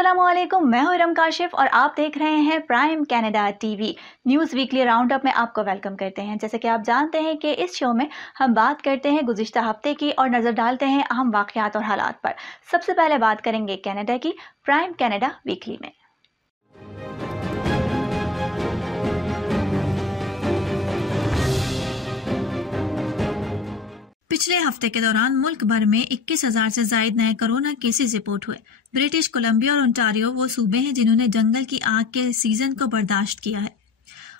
अस्सलामुअलैकुम, मैं हूं इरम काशिफ और आप देख रहे हैं prime Canada TV news weekly round up में आपको वेलकम करते हैं। जैसे कि आप जानते हैं कि इस शो में हम बात करते हैं गुज़िश्ता हफ्ते की और नज़र डालते हैं अहम वाक़यात और हालात पर। सबसे पहले बात करेंगे कनाडा की प्राइम कनाडा वीकली में। पिछले हफ्ते के दौरान मुल्क भर में 21,000 से जायद नए कोरोना केसेस रिपोर्ट हुए। ब्रिटिश कोलंबिया और ओंटारियो वो सूबे हैं जिन्होंने जंगल की आग के सीजन को बर्दाश्त किया है।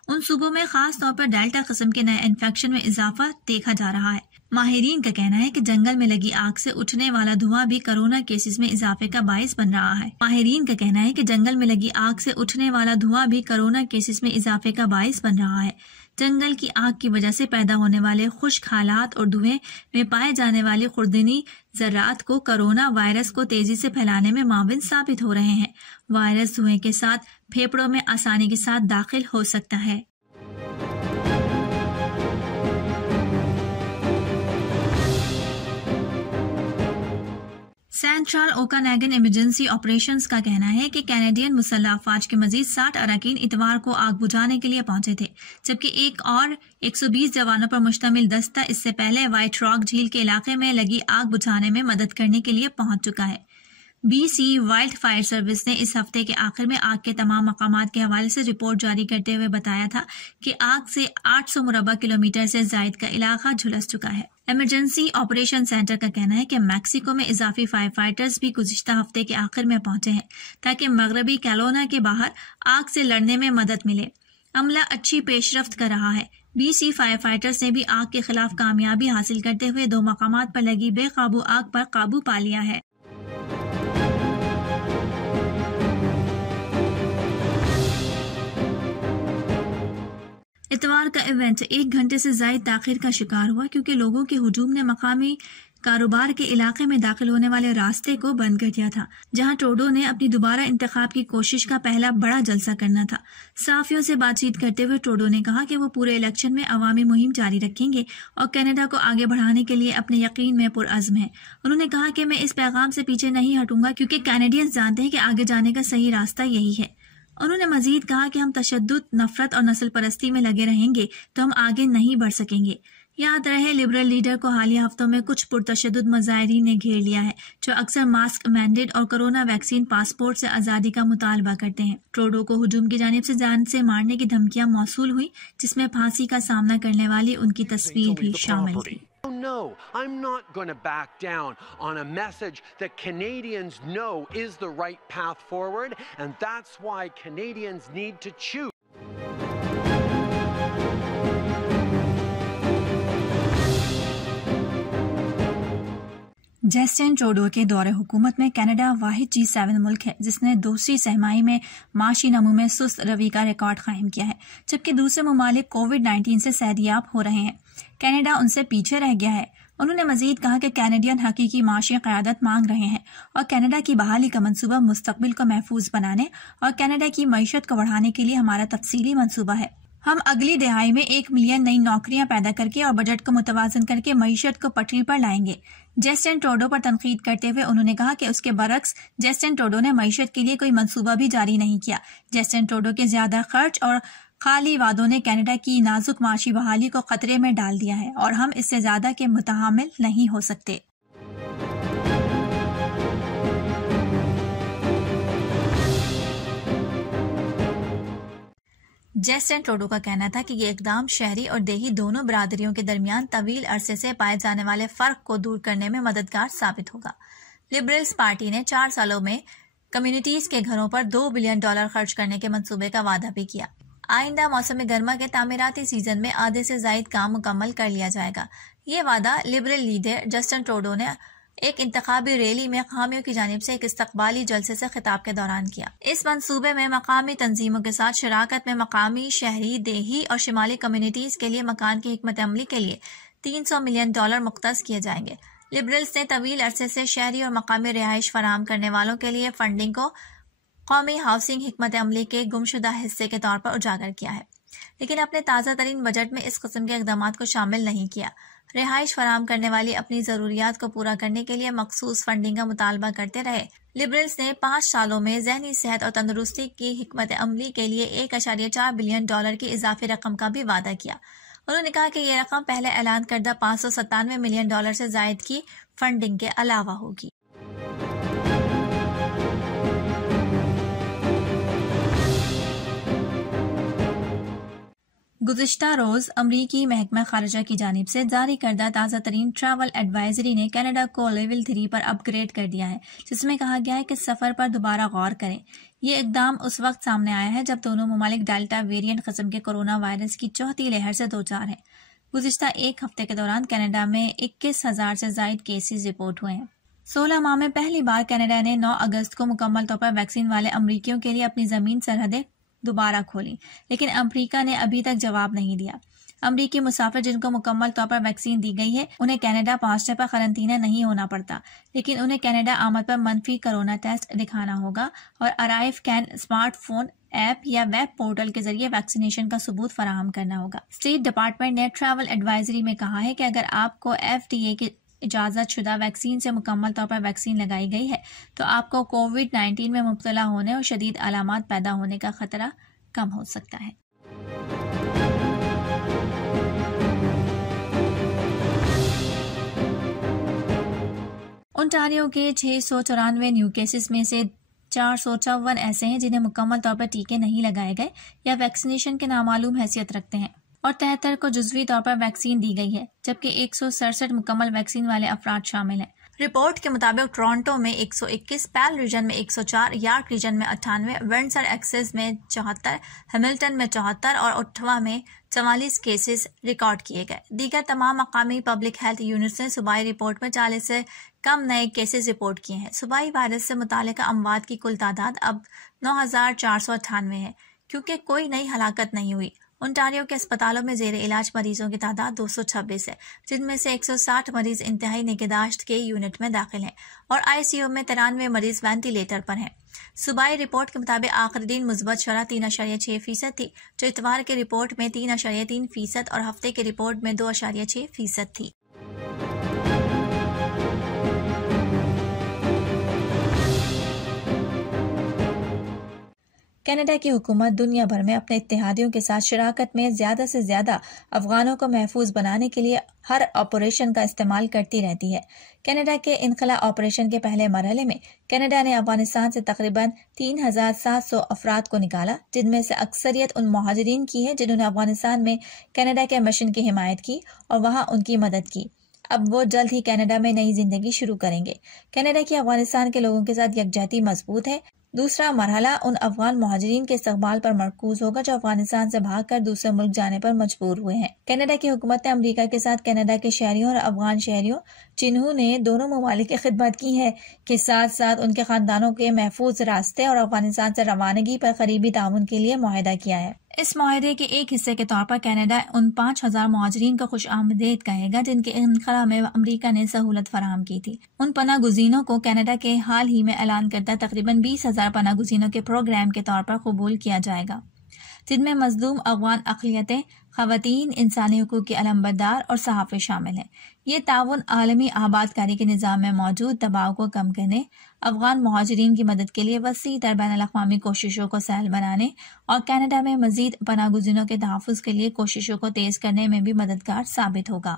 उन सूबों में खास तौर पर डेल्टा किस्म के नए इन्फेक्शन में इजाफा देखा जा रहा है। माहिरीन का कहना है कि जंगल में लगी आग से उठने वाला धुआं भी कोरोना केसेस में इजाफे का बायस बन रहा है। माहिरीन का कहना है कि जंगल में लगी आग से उठने वाला धुआं भी कोरोना केसेस में इजाफे का बायस बन रहा है। जंगल की आग की वजह से पैदा होने वाले खुश्क हालात और धुएं में पाए जाने वाले खुर्दनी जरात को कोरोना वायरस को तेजी से फैलाने में माविन साबित हो रहे हैं। वायरस धुएं के साथ फेफड़ों में आसानी के साथ दाखिल हो सकता है। सेंट्रल ओकानेगन इमरजेंसी ऑपरेशंस का कहना है कि कैनेडियन मुसल्ह अफवाज के मजीद 60 अरकान इतवार को आग बुझाने के लिए पहुंचे थे, जबकि एक और 120 जवानों पर मुश्तमिल दस्ता इससे पहले व्हाइट रॉक झील के इलाके में लगी आग बुझाने में मदद करने के लिए पहुंच चुका है। BC वाइल्ड फायर सर्विस ने इस हफ्ते के आखिर में आग के तमाम मकामात के हवाले से रिपोर्ट जारी करते हुए बताया था कि आग से 800 मुरबा किलोमीटर से जायद का इलाका झुलस चुका है। इमरजेंसी ऑपरेशन सेंटर का कहना है कि मैक्सिको में इजाफी फायर फाइटर्स भी गुज़िश्ता हफ्ते के आखिर में पहुंचे हैं ताकि मगरबी कैलोना के बाहर आग से लड़ने में मदद मिले। अमला अच्छी पेशरफ्त कर रहा है। BC फायर फाइटर्स ने भी आग के खिलाफ कामयाबी हासिल करते हुए 2 मकामात पर लगी बेकाबू आग पर काबू पा लिया है। इतवार का इवेंट 1 घंटे से जायद ताखिर का शिकार हुआ क्योंकि लोगों के हुजूम ने मकामी कारोबार के इलाके में दाखिल होने वाले रास्ते को बंद कर दिया था, जहां ट्रूडो ने अपनी दोबारा इंतखाब की कोशिश का पहला बड़ा जलसा करना था। सहाफियों से बातचीत करते हुए ट्रूडो ने कहा कि वो पूरे इलेक्शन में अवामी मुहिम जारी रखेंगे और कनाडा को आगे बढ़ाने के लिए अपने यकीन में पुरअज़्म है। उन्होंने कहा कि मैं इस पैगाम से पीछे नहीं हटूंगा क्योंकि कैनेडियंस जानते हैं कि आगे जाने का सही रास्ता यही है। उन्होंने मजीद कहा कि हम तशद्दुद, नफरत और नस्ल परस्ती में लगे रहेंगे तो हम आगे नहीं बढ़ सकेंगे। याद रहे, लिबरल लीडर को हालिया हफ्तों में कुछ पुरतशद्दुद मुजाहिरीन ने घेर लिया है जो अक्सर मास्क मैंडेट और कोरोना वैक्सीन पासपोर्ट से आज़ादी का मुतालबा करते हैं। ट्रूडो को हुजूम की जानिब से जान से मारने की धमकियां मौसूल हुई, जिसमें फांसी का सामना करने वाली उनकी तस्वीर भी शामिल थी। No, I'm not going to back down on a message that Canadians know is the right path forward, and that's why Canadians need to choose. Justin Trudeau के दौरे हुकूमत में कनाडा वाहिद G7 मुल्क है जिसने दूसरी सहमाही में माशी नमू में सुस्त रवि का रिकॉर्ड कायम किया है, जबकि दूसरे ममालिक कोविड-19 से सेहतियाब हो रहे हैं। कनाडा उनसे पीछे रह गया है। उन्होंने मजीद कहा कि कैनेडियन हकीकी माशी क़यादत मांग रहे हैं और कनाडा की बहाली का मनसूबा मुस्तकबिल को महफूज बनाने और कनाडा की मईशत को बढ़ाने के लिए हमारा तफसीली मनसूबा है। हम अगली दिहाई में 1 मिलियन नई नौकरियां पैदा करके और बजट को मुतवाजन करके मईशत को पटरी पर लाएंगे। जस्टिन ट्रूडो पर तनकीद करते हुए उन्होंने कहा कि उसके बरक्स जस्टिन ट्रूडो ने मईशत के लिए कोई मंसूबा भी जारी नहीं किया। जस्टिन ट्रूडो के ज्यादा खर्च और खाली वादों ने कनाडा की नाजुक माशी बहाली को खतरे में डाल दिया है और हम इससे ज्यादा के मुतहामिल नहीं हो सकते। जस्टिन ट्रूडो का कहना था कि ये इकदाम शहरी और देही दोनों बरादरियों के दरमियान तवील अरसे से पाए जाने वाले फर्क को दूर करने में मददगार साबित होगा। लिबरल्स पार्टी ने 4 सालों में कम्युनिटीज के घरों पर $2 बिलियन खर्च करने के मंसूबे का वादा भी किया। आइंदा मौसम गर्मा के तामीराती सीजन में आधे से जायद काम मुकम्मल कर लिया जाएगा। ये वादा लिबरल लीडर जस्टिन ट्रूडो ने एक इंतखाबी रैली में खामियों की जानिब से एक इस्तकबाली जलसे से खिताब के दौरान किया। इस मंसूबे में मकामी तंजीमों के साथ शराकत में मकामी, शहरी, देही और शिमाली कम्युनिटीज के लिए मकान की हिकमत अमली के लिए $300 मिलियन मुख्तस किए जाएंगे। लिबरल्स ने तवील अरसे से शहरी और मकामी रिहाइश फराहम करने वालों के लिए फंडिंग को कौमी हाउसिंग हिकमत अमली के गुमशुदा हिस्से के तौर पर उजागर किया है। लेकिन अपने ताज़ा तरीन बजट में इस किस्म के इक़दामात को शामिल नहीं किया। रिहाइश फराहम करने वाली अपनी ज़रूरियात को पूरा करने के लिए मखसूस फंडिंग का मुतालबा करते रहे। लिबरल्स ने 5 सालों में ज़हनी सेहत और तंदुरुस्ती की हिकमत अमली के लिए $1.4 बिलियन की इजाफी रकम का भी वादा किया। उन्होंने कहा कि यह रकम पहले ऐलान करदा $597 मिलियन से जायद की फंडिंग के अलावा होगी। गुज़िश्ता रोज़ अमरीकी महकमा खारजा की जानिब से जारी करदा ताज़ा तरीन ट्रैवल एडवाइजरी ने कनाडा को लेवल 3 पर अपग्रेड कर दिया है, जिसमें कहा गया है कि सफ़र पर दोबारा गौर करें। ये इकदाम उस वक्त सामने आया है जब दोनों ममालिक डेल्टा वेरिएंट किस्म के कोरोना वायरस की चौथी लहर से दो चार है। गुज़िश्ता एक हफ्ते के दौरान कनाडा में 21,000 से ज़ायद केसेस रिपोर्ट हुए हैं। 16 माह में पहली बार कनाडा ने 9 अगस्त को मुकम्मल तौर पर वैक्सीन वाले अमरीकियों के लिए अपनी ज़मीन सरहदें दोबारा खोली, लेकिन अमरीका ने अभी तक जवाब नहीं दिया। अमरीकी मुसाफिर जिनको मुकम्मल तौर पर वैक्सीन दी गई है उन्हें कनाडा पहुंचने पर क्वारंटीना नहीं होना पड़ता, लेकिन उन्हें कनाडा आमद पर मनफी कोरोना टेस्ट दिखाना होगा और अराइव कैन स्मार्टफोन ऐप या वेब पोर्टल के जरिए वैक्सीनेशन का सबूत फराहम करना होगा। स्टेट डिपार्टमेंट ने ट्रैवल एडवाइजरी में कहा है कि अगर आपको FDA की इजाज़त शुदा वैक्सीन से मुकम्मल तौर पर वैक्सीन लगाई गई है तो आपको कोविड-19 में मुब्तला होने और शदीद अलामात पैदा होने का खतरा कम हो सकता है। ओंटारियो के 694 न्यू केसेस में से 454 ऐसे हैं जिन्हें मुकम्मल तौर पर टीके नहीं लगाए गए या वैक्सीनेशन के नामालूम हैसियत रखते हैं और 73 को जुज़वी तौर पर वैक्सीन दी गई है, जबकि 167 मुकम्मल वैक्सीन वाले अफराद शामिल हैं। रिपोर्ट के मुताबिक टोरंटो में 121, पैल रीजन में 104, यार्क रीजन में 98, विंडसर एक्सेस में 74, हैमिल्टन में 74 और ओट्टावा में 44 केसेस रिकॉर्ड किए गए। दीगर तमाम मकामी पब्लिक हेल्थ यूनिट्स ने सूबाई रिपोर्ट में 40 से कम नए केसेस रिपोर्ट किए हैं। सूबाई वायरस से मुतालिका अमवात की कुल तादाद अब 9,498 है, क्योंकि कोई नई हलाकत नहीं हुई। ओंटारियो के अस्पतालों में जेर इलाज मरीजों की तादाद 226 है, जिनमें से 160 मरीज इंतहाई निगहदाश्त के यूनिट में दाखिल हैं और ICU में 93 मरीज वेंटिलेटर पर हैं। सूबाई रिपोर्ट के मुताबिक आखिरी दिन मुस्बत शरह 3.6% थी, जो इतवार की रिपोर्ट में 3.3% और हफ्ते की रिपोर्ट में 2.6% थी। कनाडा की हुकूमत दुनिया भर में अपने इत्तेहादियों के साथ शराकत में ज़्यादा से ज़्यादा अफगानों को महफूज बनाने के लिए हर ऑपरेशन का इस्तेमाल करती रहती है। कनाडा के इनखला ऑपरेशन के पहले मरहले में कनाडा ने अफगानिस्तान से तकरीबन 3,700 अफराद को निकाला, जिनमें से अक्सरियत उन मुहाजिरीन की है जिन्होंने अफगानिस्तान में कनाडा के मिशन की हिमायत की और वहाँ उनकी मदद की। अब वो जल्द ही कनाडा में नई जिंदगी शुरू करेंगे। कनाडा की अफगानिस्तान के लोगों के साथ यकजहती मजबूत है। दूसरा मरहला उन अफगान मुहाजिरीन के इस्तकबाल पर मरकूज होगा जो अफगानिस्तान से भागकर दूसरे मुल्क जाने पर मजबूर हुए हैं। कनाडा की हुकूमत ने अमेरिका के साथ कनाडा के शहरियों और अफगान शहरियों जिन्होंने दोनों ममालिक की खिदमत की है के साथ साथ उनके खानदानों के महफूज रास्ते और अफगानिस्तान से रवानगी पर करीबी ताउन के लिए मुआहदा किया है। इस मुआहदे के एक हिस्से के तौर पर कनाडा उन 5,000 मुहाजिरीन को खुश आमदेद कहेगा जिनके इनखला में अमेरिका ने सहूलत फराहम की थी। उन पनाह गुज़ीनों को कनाडा के हाल ही में ऐलान करता तकरीबन 20,000 पनाह गुज़ीनों के प्रोग्राम के तौर पर कबूल किया जाएगा, जिनमें मजलूम अफगान अक़लियतें, ख़वातीन, इंसानी हुकूक़ के अलमबरदार और सहाफ़ी शामिल हैं। ये ताउन आलमी आबादकारी के निज़ाम में मौजूद दबाव को कम करने, अफगान मुहाजिरीन की मदद के लिए वसी तर बैनुल-अक़वामी कोशिशों को सहल बनाने और कनाडा में मज़ीद पनाह गुज़ीनों के तहफ़्फ़ुज़ के लिए कोशिशों को तेज़ करने में भी मददगार साबित होगा।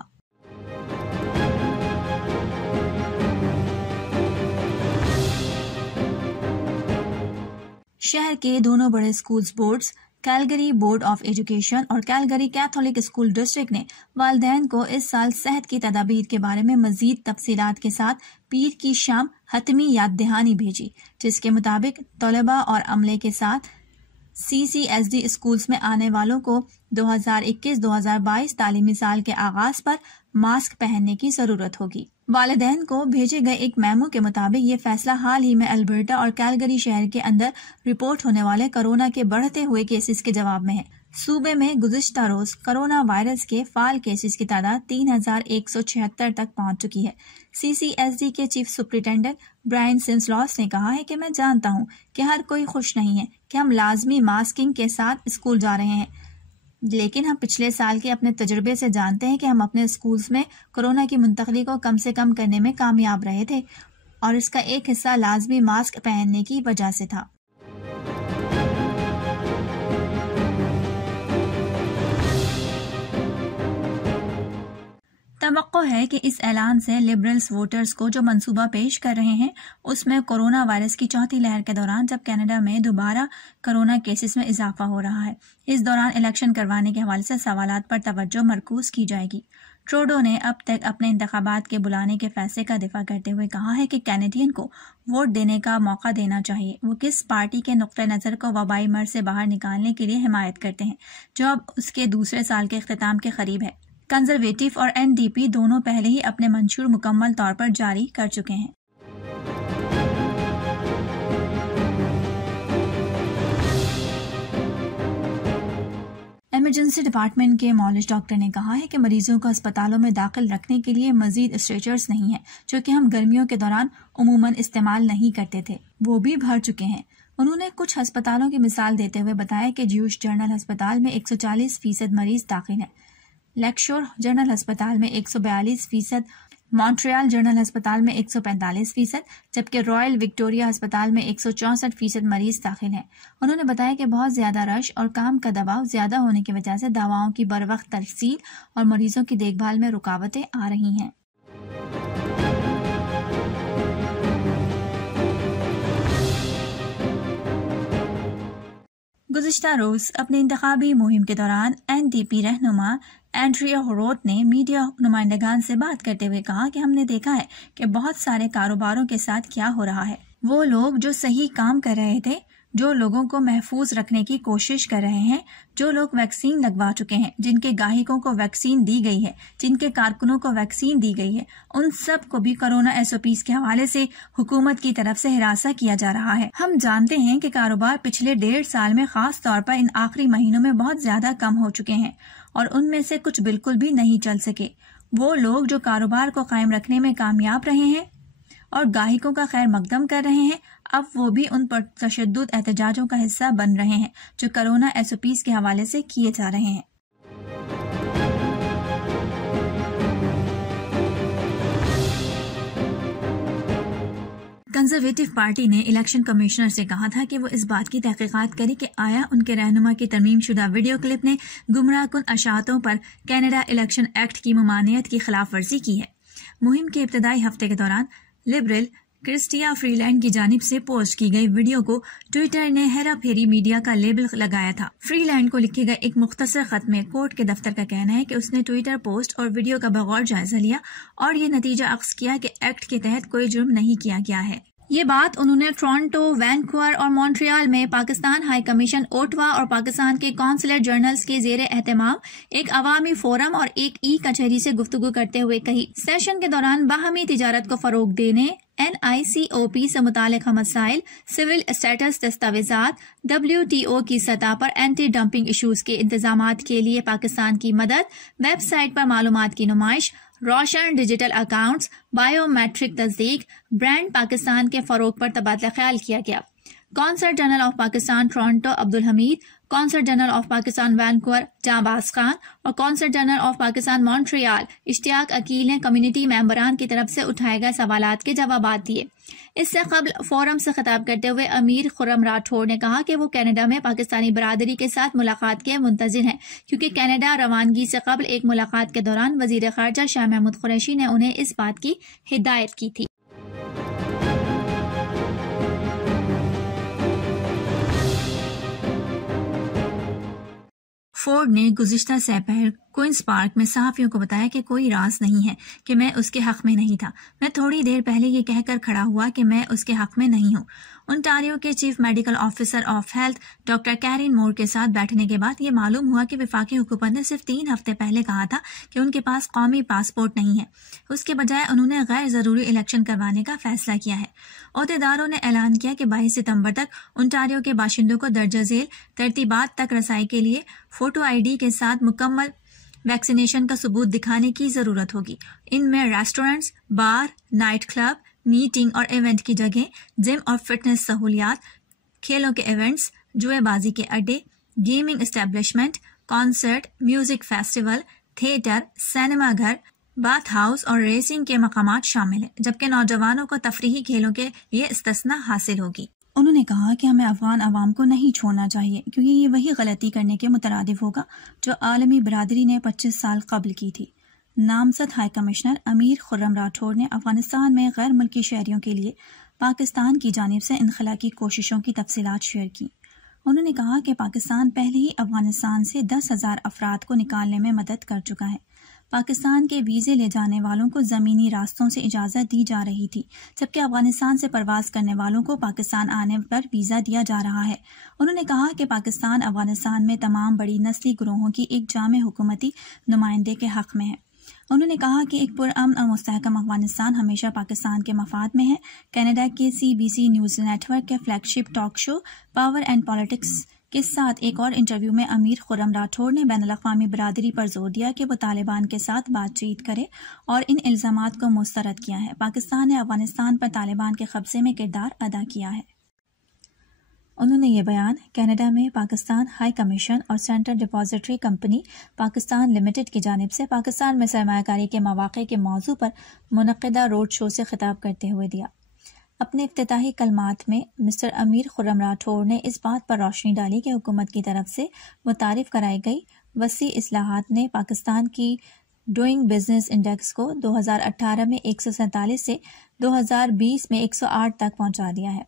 शहर के दोनों बड़े schools boards Calgary board of education और कैलगरी कैथोलिक स्कूल डिस्ट्रिक्ट ने वालिदैन को इस साल सेहत की तदाबीर के बारे में मजीद तफसीलात के साथ पीर की शाम हतमी याद दहानी भेजी, जिसके मुताबिक तलबा और अमले के साथ CCSD स्कूल्स में आने वालों को 2021-2022 तालीमी साल के आगाज पर मास्क पहनने की जरूरत होगी। वालिदैन को भेजे गए एक मेमो के मुताबिक ये फैसला हाल ही में अल्बर्टा और कैलगरी शहर के अंदर रिपोर्ट होने वाले कोरोना के बढ़ते हुए केसेस के जवाब में है। सूबे में गुज़िश्ता रोज कोरोना वायरस के फाल केसेस की तादाद 3,176 तक पहुंच चुकी है। CCSD के चीफ सुप्रिटेंडेंट ब्रायन सिम्सलॉस ने कहा है कि मैं जानता हूं कि हर कोई खुश नहीं है कि हम लाजमी मास्किंग के साथ स्कूल जा रहे हैं। लेकिन हम पिछले साल के अपने तजुर्बे से जानते हैं कि हम अपने स्कूल्स में कोरोना की मुंतकली को कम से कम करने में कामयाब रहे थे और इसका एक हिस्सा लाजमी मास्क पहनने की वजह से था। तवक्को है कि इस ऐलान से लिबरल्स वोटर्स को जो मंसूबा पेश कर रहे हैं उसमें कोरोना वायरस की चौथी लहर के दौरान जब कनाडा में दोबारा कोरोना केसेस में इजाफा हो रहा है, इस दौरान इलेक्शन करवाने के हवाले से सवालात पर तवज्जो मरकूज की जाएगी। ट्रूडो ने अब तक अपने इंतखाबात के बुलाने के फैसले का दिफा करते हुए कहा है कि कैनेडियन को वोट देने का मौका देना चाहिए। वो किस पार्टी के नुक्ते नज़र को वबाई मर से बाहर निकालने के लिए हिमायत करते हैं, जो अब उसके दूसरे साल के इख्तिताम के करीब है। कंजर्वेटिव और एनडीपी दोनों पहले ही अपने मंशूर मुकम्मल तौर पर जारी कर चुके हैं। इमरजेंसी डिपार्टमेंट के मॉलिज डॉक्टर ने कहा है कि मरीजों को अस्पतालों में दाखिल रखने के लिए मजीद स्ट्रेचर्स नहीं है, जो कि हम गर्मियों के दौरान उमूमन इस्तेमाल नहीं करते थे, वो भी भर चुके हैं। उन्होंने कुछ अस्पतालों की मिसाल देते हुए बताया कि ज्यूश जनरल अस्पताल में 140% मरीज दाखिल हैं, लेक्शोर जनरल अस्पताल में 142%, मॉन्ट्रियल जनरल अस्पताल में 145%, जबकि रॉयल विक्टोरिया अस्पताल में 164% मरीज दाखिल हैं। उन्होंने बताया कि बहुत ज्यादा रश और काम का दबाव ज्यादा होने की वजह से दवाओं की बरवक्त तरसील और मरीजों की देखभाल में रुकावटें आ रही हैं। गुज़िश्ता रोज अपने इंतखाबी मुहिम के दौरान एनडीपी रहनुमा एंड्रिया होरोत ने मीडिया नुमाइंदगान से बात करते हुए कहा कि हमने देखा है कि बहुत सारे कारोबारों के साथ क्या हो रहा है। वो लोग जो सही काम कर रहे थे, जो लोगों को महफूज रखने की कोशिश कर रहे हैं, जो लोग वैक्सीन लगवा चुके हैं, जिनके गाहकों को वैक्सीन दी गई है, जिनके कारकुनों को वैक्सीन दी गई है, उन सब को भी कोरोना एसओपीज के हवाले से हुकूमत की तरफ से हिरासा किया जा रहा है। हम जानते हैं कि कारोबार पिछले 1.5 साल में खास तौर पर इन आखिरी महीनों में बहुत ज्यादा कम हो चुके हैं और उनमें से कुछ बिल्कुल भी नहीं चल सके। वो लोग जो कारोबार को कायम रखने में कामयाब रहे हैं और गाहकों का खैर मकदम कर रहे हैं, अब वो भी उन पर तशद्दुद एहतजाजों का हिस्सा बन रहे हैं जो कोरोना एसओपीज के हवाले से किए जा रहे हैं। कंजर्वेटिव पार्टी ने इलेक्शन कमिश्नर से कहा था कि वो इस बात की तहकीकात करे कि आया उनके रहनुमा की तरमीम शुदा वीडियो क्लिप ने गुमराहकुन अशातों पर कनाडा इलेक्शन एक्ट की ममानियत की खिलाफ वर्जी की है। मुहिम के इब्तदाई हफ्ते के दौरान लिबरल क्रिस्टिया फ्रीलैंड की जानिब से पोस्ट की गई वीडियो को ट्विटर ने हेरा फेरी मीडिया का लेबल लगाया था। फ्रीलैंड को लिखे गए एक मुख्तसर खत में कोर्ट के दफ्तर का कहना है कि उसने ट्विटर पोस्ट और वीडियो का बगौर जायजा लिया और ये नतीजा अख्ज़ किया कि एक्ट के तहत कोई जुर्म नहीं किया गया है। ये बात उन्होंने टोरंटो, वैनकूवर और मॉन्ट्रियल में पाकिस्तान हाई कमीशन, ओटवा और पाकिस्तान के कॉन्सुलेट जर्नल्स के जेर एहतमाम एक अवामी फोरम और एक ई कचहरी से गुफ्तगू करते हुए कही। सेशन के दौरान बाहमी तिजारत को फरोग देने, NICOP से मुतालिक मसाइल, सिविल स्टेटस दस्तावेजात, WTO की सतह पर एंटी डंपिंग इशूज के इंतजामात के लिए पाकिस्तान की मदद, वेबसाइट पर मालूमात की नुमाइश, रोशन डिजिटल अकाउंट्स, बायोमेट्रिक तस्दीक, ब्रांड पाकिस्तान के फरोग पर तबादला ख्याल किया गया। Consul general of Pakistan Toronto Abdul Hamid, consul general of Pakistan Vancouver Jabaz Khan और consul general of Pakistan Montreal Ishtiaq Akil ने कम्युनिटी मेंबरान की तरफ से उठाए गए सवालात के जवाबात दिए। इससे कबल फोरम से खिताब करते हुए अमीर खुर्रम राठौड़ ने कहा कि वो कनाडा में पाकिस्तानी बरादरी के साथ मुलाकात के मुंतजिर हैं, क्योंकि कनाडा रवानगी से कबल एक मुलाकात के दौरान वजीर खारजा शाह महमूद कुरैशी ने उन्हें इस बात की हिदायत की थी। फोर्ड ने गुज़िश्ता दोपहर क्वींस पार्क में सहाफियों को बताया कि कोई राज नहीं है कि मैं उसके हक में नहीं था। मैं थोड़ी देर पहले ये कहकर खड़ा हुआ कि मैं उसके हक में नहीं हूँ। ओंटारियो के chief medical officer of health doctor Kieran Moore के साथ बैठने के बाद ये मालूम हुआ कि वफाकी हुकूमत ने सिर्फ 3 हफ्ते पहले कहा था कि उनके पास कौमी पासपोर्ट नहीं है। उसके बजाय उन्होंने गैर जरूरी इलेक्शन करवाने का फैसला किया है। ओहदेदारों ने ऐलान किया कि 22 सितंबर तक ओंटारियो के बाशिंदों को दर्जा झेल तरतीबात तक रसाई के लिए फोटो ID के साथ मुकम्मल वैक्सीनेशन का सबूत दिखाने की जरूरत होगी। इनमें रेस्टोरेंट्स, बार, नाइट क्लब, मीटिंग और इवेंट की जगह, जिम और फिटनेस सहूलियात, खेलों के इवेंट्स, जुएबाजी के अड्डे, gaming establishment, concert, music festival, theatre, cinema घर, बाथ हाउस और रेसिंग के मकामात शामिल हैं, जबकि नौजवानों को तफरीही खेलों के लिए इस्तिस्ना हासिल होगी। उन्होंने कहा कि हमें अफगान अवाम को नहीं छोड़ना चाहिए, क्योंकि ये वही गलती करने के मुतरादिफ होगा जो आलमी बरादरी ने 25 साल कबल की थी। नामजद हाई कमिश्नर अमीर खुर्रम राठौर ने अफगानिस्तान में गैर मुल्की शहरियों के लिए पाकिस्तान की जानिब से इनखला की कोशिशों की तफसीलात शेयर की। उन्होंने कहा कि पाकिस्तान पहले ही अफगानिस्तान से 10,000 अफराद को निकालने में मदद कर चुका है। पाकिस्तान के वीज़े ले जाने वालों को ज़मीनी रास्तों से इजाज़त दी जा रही थी, जबकि अफगानिस्तान से परवास करने वालों को पाकिस्तान आने पर वीज़ा दिया जा रहा है। उन्होंने कहा कि पाकिस्तान अफगानिस्तान में तमाम बड़ी नस्ली ग्रोहों की एक जामे हुकूमती नुमाइंदे के हक़ में है। उन्होंने कहा कि एक पुरअमन और मुस्तहकम अफगानिस्तान हमेशा पाकिस्तान के मफाद में है। कनाडा के CBC न्यूज़ नेटवर्क के flagship talk show power and politics के साथ एक और इंटरव्यू में अमीर खुर्रम राठौर ने बैनुल-अक़वामी बरादरी पर जोर दिया कि वो तालिबान के साथ बातचीत करे और इन इल्ज़ामात को मुस्तरद किया है। पाकिस्तान ने अफगानिस्तान पर तालिबान के कब्जे में किरदार अदा किया है। उन्होंने ये बयान कनाडा में पाकिस्तान हाई कमीशन और central depository company Pakistan limited की जानिब से पाकिस्तान में सरमायाकारी के मौक़े के मौजू पर मुनक़्क़िदा रोड शो से खिताब करते हुए दिया। अपने इफ्तिताही कलमात में मिस्टर अमीर खुर्रम राठौर ने इस बात पर रोशनी डाली कि हुकूमत की तरफ से मुतारिफ कराई गई वसी इस्लाहात ने पाकिस्तान की डूइंग बिजनेस इंडेक्स को 2018 में 147 से 2020 में 108 तक पहुंचा दिया है।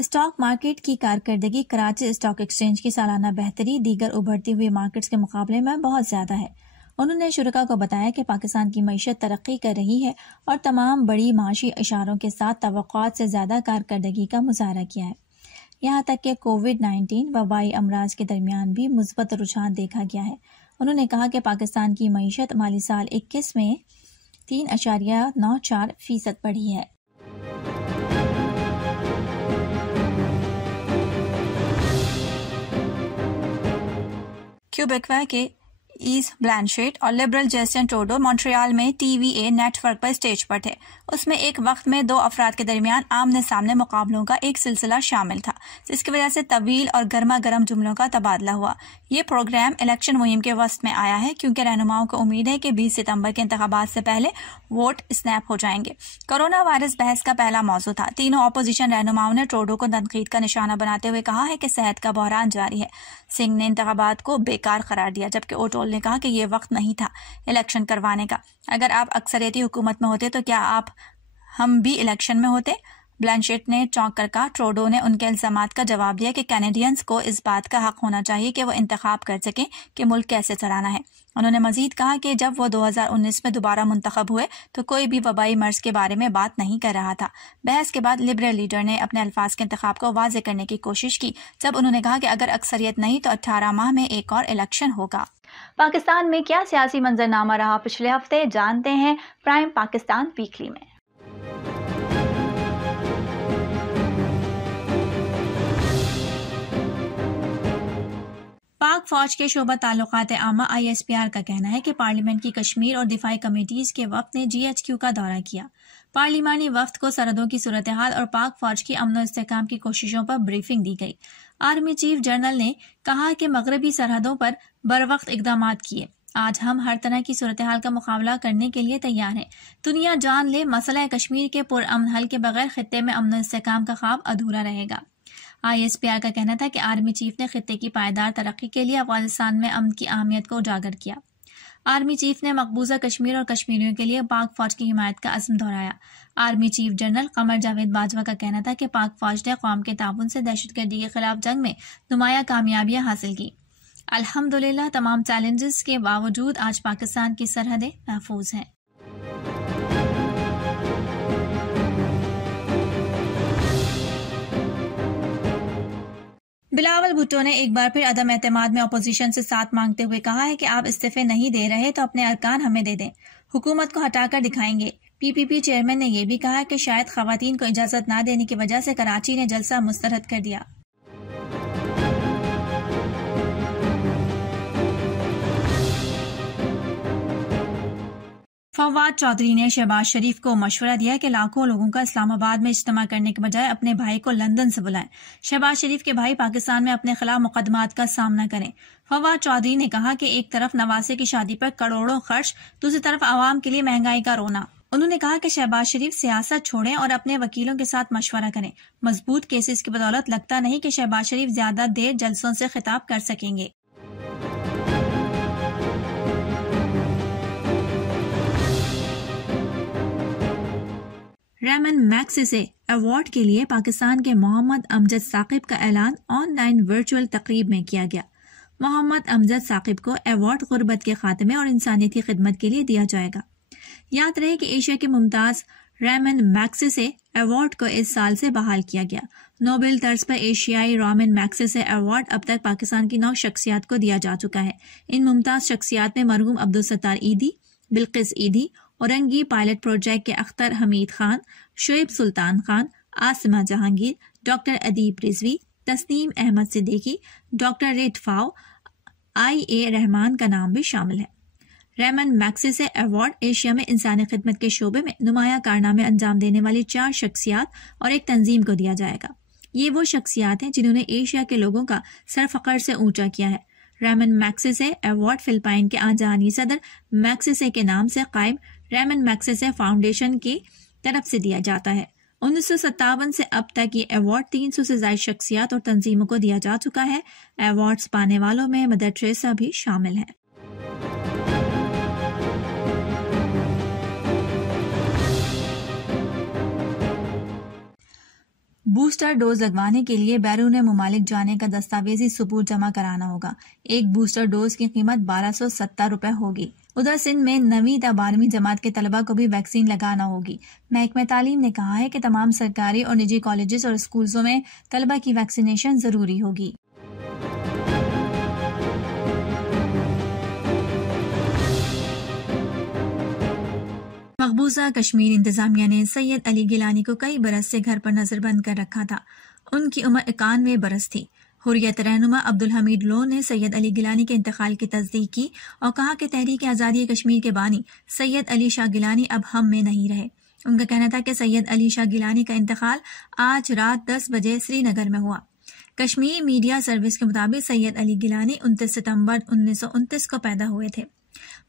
स्टॉक मार्केट की कारकर्दगी कराची स्टॉक एक्सचेंज की सालाना बेहतरी दीगर उभरती हुई मार्केट्स के मुकाबले में बहुत ज़्यादा है। उन्होंने शुरका को बताया कि पाकिस्तान की मईशत तरक्की कर रही है और तमाम बड़ी माशी इशारों के साथ तवक्कुआत से ज़्यादा कारकर्दगी का मुजाहरा किया है। यहाँ तक कि कोविड-19 वबाई अमराज के दरमियान भी मुस्बत रुझान देखा गया है। उन्होंने कहा कि पाकिस्तान की मईशत माली साल 21 में 3.94% बढ़ी है। क्यूबेक के ईज ब्लैंशेट और लिबरल जस्टिन ट्रूडो मॉन्ट्रियल में TVA नेटवर्क पर स्टेज पर थे। उसमें एक वक्त में 2 अफराद के दरमियान आमने सामने मुकाबलों का एक सिलसिला शामिल था, जिसकी वजह से तवील और गर्मा गर्म जुमलों का तबादला हुआ। ये प्रोग्राम इलेक्शन मुहिम के वस्त में आया है, क्योंकि रहनुमाओं को उम्मीद है कि 20 सितंबर के इंतखाबात से पहले वोट स्नैप हो जाएंगे। कोरोना वायरस बहस का पहला मौजू था। तीनों अपोजिशन रहनुमाओं ने ट्रूडो को तनकीद का निशाना बनाते हुए कहा है कि सेहत का बहरान जारी है। सिंह ने इंतखाबात को बेकार करार दिया, जबकि ओटोल ने कहा कि ये वक्त नहीं था इलेक्शन करवाने का। अगर आप अक्सरियती हुकूमत में होते तो क्या हम भी इलेक्शन में होते? ब्लैंशेट ने चौंक कर कहा। ट्रूडो ने उनके इल्जामात का जवाब दिया कि कैनेडियंस को इस बात का हक होना चाहिए कि वो इंतखाब कर सकें कि मुल्क कैसे चलाना है। उन्होंने मजीद कहा कि जब वो 2019 में दोबारा मुंतखब हुए तो कोई भी वबाई मर्ज के बारे में बात नहीं कर रहा था। बहस के बाद लिबरल लीडर ने अपने अल्फाज के इंतखाब को वाज़े करने की कोशिश की, जब उन्होंने कहा कि अगर अक्सरियत नहीं तो 18 माह में एक और इलेक्शन होगा। पाकिस्तान में क्या सियासी मंजरनामा रहा पिछले हफ्ते, जानते हैं प्राइम पाकिस्तान वीकली में। पाक फौज के शोबा ताल्लुकात आमा ISPR का कहना है कि पार्लियामेंट की कश्मीर और दिफाई कमेटीज के वफ्द ने GHQ का दौरा किया। पार्लिमानी वफ्द को सरहदों की सूरत हाल और पाक फौज की अमन और इस्तेहकाम की कोशिशों पर ब्रीफिंग दी गई। आर्मी चीफ जनरल ने कहा कि मगरबी सरहदों पर बरवक्त इकदाम किए। आज हम हर तरह की सूरत हाल का मुकाबला करने के लिए तैयार हैं। दुनिया जान ले, मसला कश्मीर के पुरअमन हल के बगैर खित्ते में अमन और इस्तेहकाम का ख्वाब अधूरा रहेगा। ISPR का कहना था कि आर्मी चीफ ने खित्ते की पायदार तरक्की के लिए अफगानिस्तान में अमन की अहमियत को उजागर किया। आर्मी चीफ ने मकबूजा कश्मीर और कश्मीरियों के लिए पाक फौज की हिमायत का अज़्म दोहराया। Army chief general Qamar Javed Bajwa का कहना था कि पाक फौज ने कौम के ताउन से दहशतगर्दी के खिलाफ जंग में नुमाया कामयाबियां हासिल की। अल्हम्दुलिल्लाह तमाम चैलेंजेस के बावजूद आज पाकिस्तान की सरहदें महफूज हैं। बिलावल भुट्टो ने एक बार फिर अदम एतमाद में अपोजिशन से साथ मांगते हुए कहा है कि आप इस्तीफे नहीं दे रहे तो अपने अरकान हमें दे दें, हुकूमत को हटाकर दिखाएंगे। PPP चेयरमैन ने यह भी कहा कि शायद खवातीन को इजाजत न देने की वजह से कराची ने जलसा मुस्तरद कर दिया। फवाद चौधरी ने शहबाज शरीफ को मशवरा दिया कि लाखों लोगों का इस्लामाबाद में इज्तिमा करने के बजाय अपने भाई को लंदन से बुलाएं। शहबाज शरीफ के भाई पाकिस्तान में अपने खिलाफ मुकदमात का सामना करें। फवाद चौधरी ने कहा कि एक तरफ नवासे की शादी पर करोड़ों खर्च, दूसरी तरफ आवाम के लिए महंगाई का रोना। उन्होंने कहा कि शहबाज शरीफ सियासत छोड़ें और अपने वकीलों के साथ मशवरा करें। मजबूत केसेस की बदौलत लगता नहीं कि शहबाज शरीफ ज्यादा देर जलसों से खिताब कर सकेंगे। रेमन मैग्सेसे अवार्ड के लिए पाकिस्तान के मोहम्मद अमजद साकिब का ऐलान ऑनलाइन वर्चुअल तकरीब में किया गया। मोहम्मद अमजद साकिब को अवार्ड गुर्बत के खात्मे और इंसानियती खिदमत के लिए दिया जाएगा। याद रहे कि एशिया के मुमताज रेमन मैग्सेसे अवार्ड को इस साल से बहाल किया गया। नोबेल तर्ज पर एशियाई रेमन मैग्सेसे अवार्ड अब तक पाकिस्तान की 9 शख्सियात को दिया जा चुका है। इन मुमताज शख्सियात में मरहूम अब्दुल सत्तार ईदी, बिल्किस ईदी, औरंगी पायलट प्रोजेक्ट के अख्तर हमीद खान, शोएब सुल्तान खान, आसिमा जहांगीर, डॉक्टर अदीब रिजवी, तस्नीम अहमद सिद्दीकी, डॉक्टर रेटफाओ, IA रहमान का नाम भी शामिल है। रेमन मैग्सेसे अवार्ड एशिया में इंसानी खिदमत के शोबे में नुमाया कारनामे अंजाम देने वाली 4 शख्सियात और एक तंजीम को दिया जाएगा। ये वो शख्सियात हैं जिन्होंने एशिया के लोगों का सर फखर से ऊंचा किया है। रेमन मैग्सेसे अवार्ड फिलिपाइन के आजानी सदर मैग्सेसे के नाम से कायम रेमन मैग्सेसे फाउंडेशन की तरफ से दिया जाता है। 1957 से अब तक ये अवार्ड 300 से ज्यादा शख्सियात और तंजीमों को दिया जा चुका है। अवार्ड्स पाने वालों में मदर टेरेसा भी शामिल है। बूस्टर डोज लगवाने के लिए बैरून मुमालिक जाने का दस्तावेजी सबूत जमा कराना होगा। एक बूस्टर डोज की कीमत 1270 रुपए होगी। उधर सिंध में 9वीं या 12वीं जमात के तलबा को भी वैक्सीन लगाना होगी। महकमा तालीम ने कहा है कि तमाम सरकारी और निजी कॉलेजेस और स्कूलों में तलबा की वैक्सीनेशन जरूरी होगी। मकबूजा कश्मीर इंतजामिया ने सैयद अली गिलानी को कई बरस से घर पर नजरबंद कर रखा था। उनकी उम्र 91 बरस थी। हुर्रियत रहनुमा अब्दुल हमीद लोन ने सैयद अली गिलानी के इंतकाल की तस्दीक की और कहा कि तहरीक आज़ादी कश्मीर के बानी सैयद अली शाह गिलानी अब हम में नहीं रहे। उनका कहना था कि सैयद अली शाह गिलानी का इंतकाल आज रात 10 बजे श्रीनगर में हुआ। कश्मीरी मीडिया सर्विस के मुताबिक सैयद अली गिलानी 29 सितंबर 1929 को पैदा हुए थे।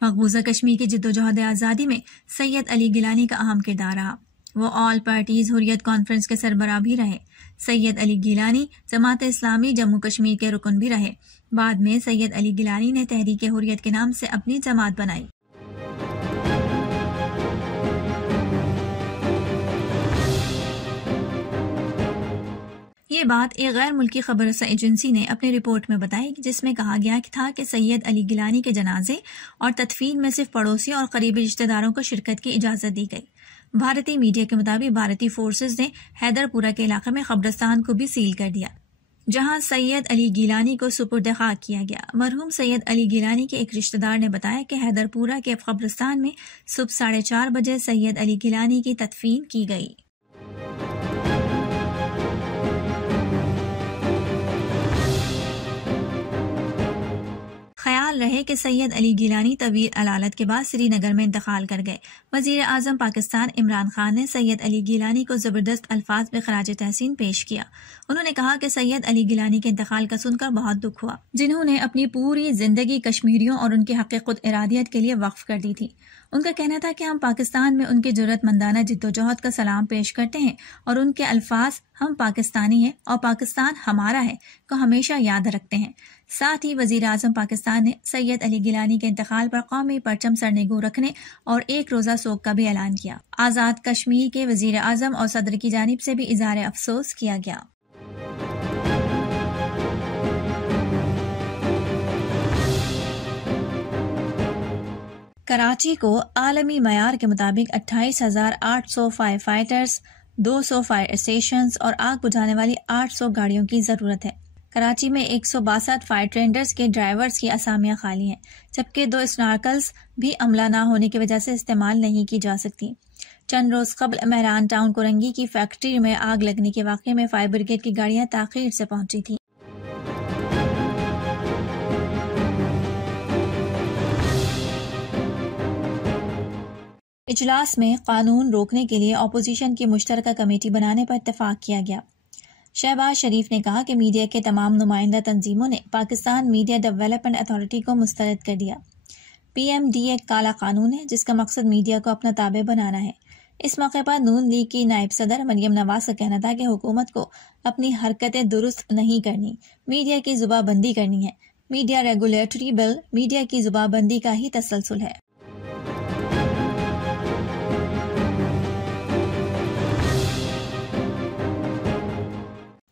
मकबूजा कश्मीर की जिद्दोजहद आज़ादी में सैयद अली गिलानी का अहम किरदार रहा। वो ऑल पार्टीज हुर्रियत कॉन्फ्रेंस के सरबराह भी रहे। सैयद अली गिलानी जमात इस्लामी जम्मू कश्मीर के रुकन भी रहे। बाद में सैयद अली गिलानी ने तहरीक हुर्रियत के नाम से अपनी जमात बनाई। ये बात एक गैर मुल्की खबर रसा एजेंसी ने अपनी रिपोर्ट में बताई, जिसमें कहा गया था कि सैयद अली गिलानी के जनाजे और तदफीन में सिर्फ पड़ोसियों और करीबी रिश्तेदारों को शिरकत की इजाजत दी गई। भारतीय मीडिया के मुताबिक भारतीय फोर्सेज ने हैदरपुरा के इलाके में कब्रिस्तान को भी सील कर दिया, जहां सैयद अली गिलानी को सुपुर्द खाक किया गया। मरहूम सैयद अली गिलानी के एक रिश्तेदार ने बताया कि हैदरपुरा के कब्रिस्तान में सुबह 4:30 बजे सैयद अली गिलानी की तदफीन की गई। ख्याल रहे कि सैयद अली गिलानी तवील अलालत के बाद श्रीनगर में इंतकाल कर गए। वजीर आजम पाकिस्तान इमरान खान ने सैयद अली गिलानी को जबरदस्त अल्फाज में खराज तहसीन पेश किया। उन्होंने कहा कि सैयद अली गिलानी के इंतकाल का सुनकर बहुत दुख हुआ, जिन्होंने अपनी पूरी जिंदगी कश्मीरियों और उनके हक़ खुद इरादियत के लिए वक्फ कर दी थी। उनका कहना था कि हम पाकिस्तान में उनकी जरूरतमंदाना जिद्दोजहद का सलाम पेश करते हैं और उनके अल्फाज हम पाकिस्तानी हैं और पाकिस्तान हमारा है को हमेशा याद रखते हैं। साथ ही वजीर आजम पाकिस्तान ने सैयद अली गिलानी के इंतकाल पर कौमी परचम सरनेगू रखने और एक रोजा सोग का भी ऐलान किया। आजाद कश्मीर के वजीर आजम और सदर की जानिब से भी इज़हार अफसोस किया गया। कराची को आलमी मयार के मुताबिक 28,800 फायर फाइटर्स, 200 फायर स्टेशंस और आग बुझाने वाली 800 गाड़ियों की जरूरत है। कराची में 162 फायर टेंडर्स के ड्राइवर्स की असामियां खाली हैं, जबकि 2 स्नॉर्कल्स भी अमला न होने की वजह से इस्तेमाल नहीं की जा सकती। चंद रोज कबल मेहरान टाउन कोरंगी की फैक्ट्री में आग लगने के वाक़े में फायर ब्रिगेड की गाड़ियां ताखीर से पहुंची थी। इजलास में कानून रोकने के लिए अपोजिशन की मुश्तरका कमेटी बनाने पर इत्तेफाक किया गया। शहबाज शरीफ ने कहा कि मीडिया के तमाम नुमाइंदा तंजीमों ने पाकिस्तान मीडिया डेवलपमेंट अथॉरिटी को मुस्तरद कर दिया। PMD एक काला कानून है जिसका मकसद मीडिया को अपना ताबे बनाना है। इस मौके पर नून लीग की नायब सदर मरियम नवाज का कहना था कि हुकूमत को अपनी हरकतें दुरुस्त नहीं करनी, मीडिया की जुबाबंदी करनी है। मीडिया रेगुलेटरी बिल मीडिया की जुबाबंदी का ही तसलसल है।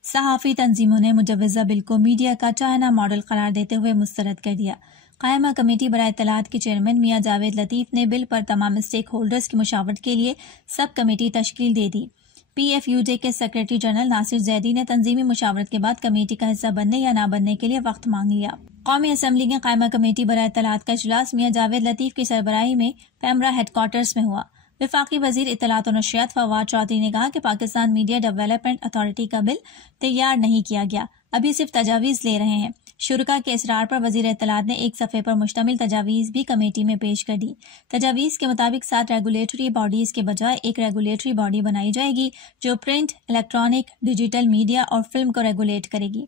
सहाफ़ी तंजीमों ने मुजव्वज़ा बिल को मीडिया का चाइना मॉडल करार देते हुए मुस्तरद कर दिया। कायमा कमेटी बराए इत्तलात के चेयरमैन मियां जावेद लतीफ़ ने बिल पर तमाम स्टेक होल्डर्स की मुशावरत के लिए सब कमेटी तश्कील दे दी। PFUJ के सेक्रेटरी जनरल नासिर जैदी ने तंजीमी मुशावरत के बाद कमेटी का हिस्सा बनने या ना बनने के लिए वक्त मांग लिया। कौमी असम्बली के कायमा कमेटी बराए इत्तलात का इजलास मियां जावेद लतीफ़ की सरबराही में पैमरा हेडक्वार्टर्स में हुआ। वफाकी वजीर इत्तलात और नशरियात फवाद चौधरी ने कहा कि पाकिस्तान मीडिया डेवलपमेंट अथॉरिटी का बिल तैयार नहीं किया गया, अभी सिर्फ तजावीज़ ले रहे हैं। शुरका के इसरार पर वजीर इत्तलात ने एक सफ़े पर मुश्तमिल तजावीज़ भी कमेटी में पेश कर दी। तजावीज़ के मुताबिक 7 रेगुलेटरी बॉडीज़ के बजाय एक रेगुलेटरी बॉडी बनाई जाएगी जो प्रिंट, इलेक्ट्रॉनिक, डिजिटल मीडिया और फिल्म को रेगुलेट करेगी।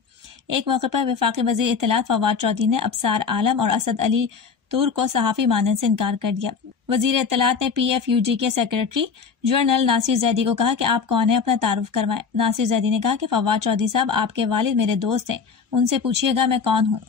एक मौके पर वफाकी वजीर इत्तलात फवाद चौधरी ने अबसार आलम और असद अली तुर को सहाफ़ी मानने से इनकार कर दिया। वजीर इत्तलात ने PFUG के सेक्रेटरी जनरल नासिर जैदी को कहा कि आप कौन है, अपना तारुफ करवाएं। नासिर जैदी ने कहा कि फवाद चौधरी साहब आपके वालिद मेरे दोस्त हैं, उनसे पूछिएगा मैं कौन हूँ।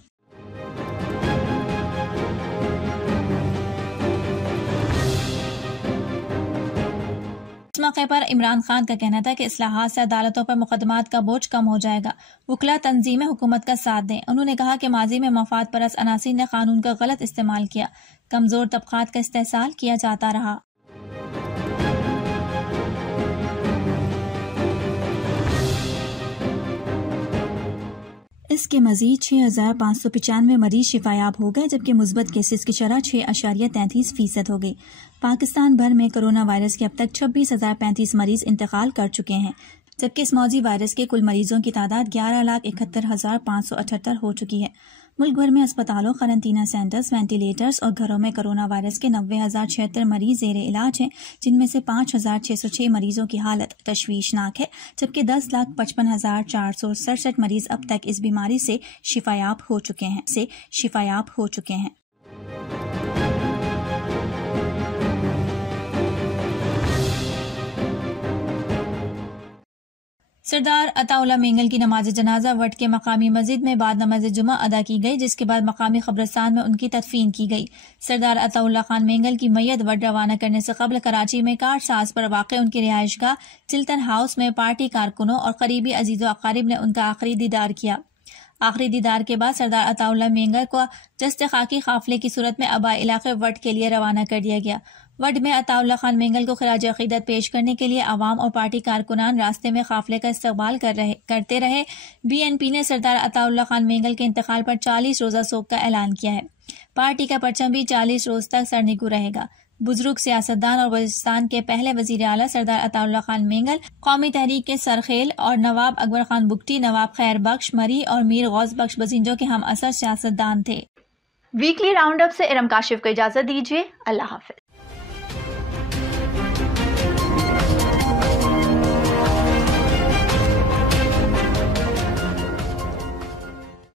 इस मौके पर इमरान खान का कहना था कि इस्लाहात से अदालतों पर मुकदमात का बोझ कम हो जाएगा। वकला तंजीमें हुकूमत का साथ दें। उन्होंने कहा कि माजी में मफाद परस्त अनासिर ने कानून का गलत इस्तेमाल किया, कमजोर तबकात का इस्तेहसाल किया जाता रहा। इसके मजीद 6,595 मरीज शिफायाब हो गए, जबकि मुस्बत केसेस की शरह 6.33% हो गई। पाकिस्तान भर में कोरोना वायरस के अब तक 26,035 मरीज इंतकाल कर चुके हैं, जबकि इस मौजी वायरस के कुल मरीजों की तादाद 11,71,578 हो चुकी है। मुल्क भर में अस्पतालों, करंटीना सेंटर्स, वेंटिलेटर्स और घरों में कोरोना वायरस के 90,076 मरीज ज़ेरे इलाज हैं, जिनमें से 5,606 मरीजों की हालत तशवीशनाक है, जबकि 10,55,467 मरीज अब तक इस बीमारी से शिफायाब हो चुके हैं। सरदार अताउल्लाह मेंगल की नमाज जनाजा वट के मकामी मस्जिद में बाद नमाज जुमा अदा की गई, जिसके बाद मकामी कब्रिस्तान में उनकी तदफीन की गई। सरदार अताउल्लाह खान मेंगल की मैयत वट रवाना करने से कबल कराची में कार साज पर वाक़ उनकी रिहाइशगाह चिल्टन हाउस में पार्टी कारकुनों और करीबी अजीज़ो अकारिब ने उनका आखिरी दीदार किया। आखिरी दीदार के बाद सरदार अताउल्लाह मेंगल को जस्ते खाकी काफिले की सूरत में आबाई इलाके वट के लिए रवाना कर दिया गया। वट में अताउल्लाह खान मेंगल को खिराज अकीदत पेश करने के लिए आवाम और पार्टी कारकुनान रास्ते में काफिले का इस्तकबाल करते रहे। BNP ने सरदार अताउल्लाह खान मेंगल के इंतकाल पर 40 रोजा शोक का ऐलान किया है। पार्टी का परचम भी 40 रोज तक सरनिगू रहेगा। बुजुर्ग सियासतदान और बलूचिस्तान के पहले वजीर आला सरदार अताउल्लाह खान मेंगल कौमी तहरीक के सरखेल और नवाब अकबर खान बुगटी, नवाब खैर बख्श मरी और मीर गौस बख्श बजिंजों के हम असर सियासतदान थे। वीकली राउंड अप से इरम काशिफ को इजाजत दीजिए। अल्लाह हाफिज।